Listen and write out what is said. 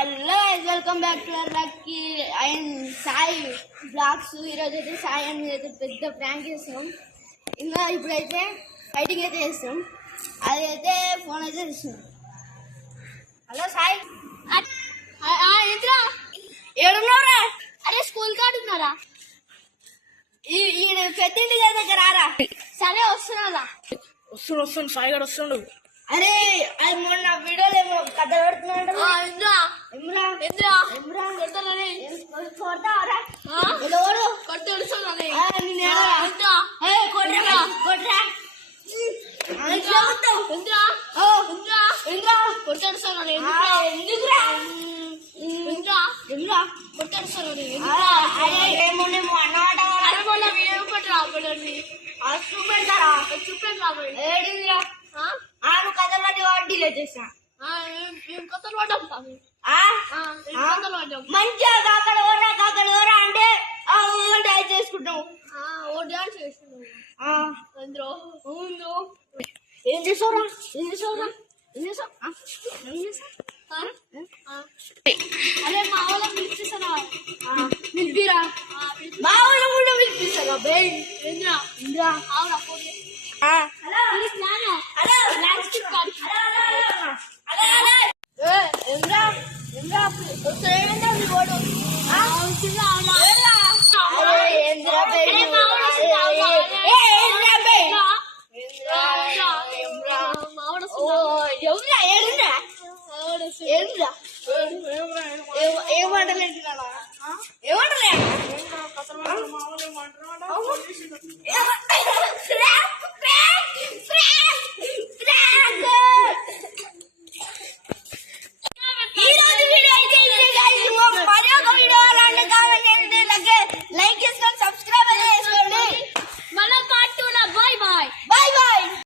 Hello welcome back to lucky and Sai vlogs. ఈరోజు అయితే సాయి అని అయితే పెద్ద ప్రాంక్ చేస్తున్నాం. ఇంకా ఇప్పుడైతే ఫైటింగ్ అయితే చేస్తాం. అది అయితే ఫోన్ అయితే చేస్తున్నాం. హలో సాయి, ఏడున్నారా? అరే స్కూల్ కాడున్నారా? ఈ పెద్దింటి దగ్గర రారా. సరే వస్తున్నారా? వస్తుండు సాయి గారు వస్తుండు. అరే అది మొన్న వీడియోలు ఏమో కథ పెడుతున్నాడు. ఆను కథలన్నీ వడ్డీలో చేసా. మంచిగా కాకడ ఓరా అంటే డాన్స్ చేసుకుంటాం. ఏం చేసావురా? అరే మా వాళ్ళని పిలిపిస్తారా? పిలిపిరా. మా వాళ్ళు కూడా పిలిపిస్తారా? ఇంద్రా అవునా ఫోన్ ఏమంటలే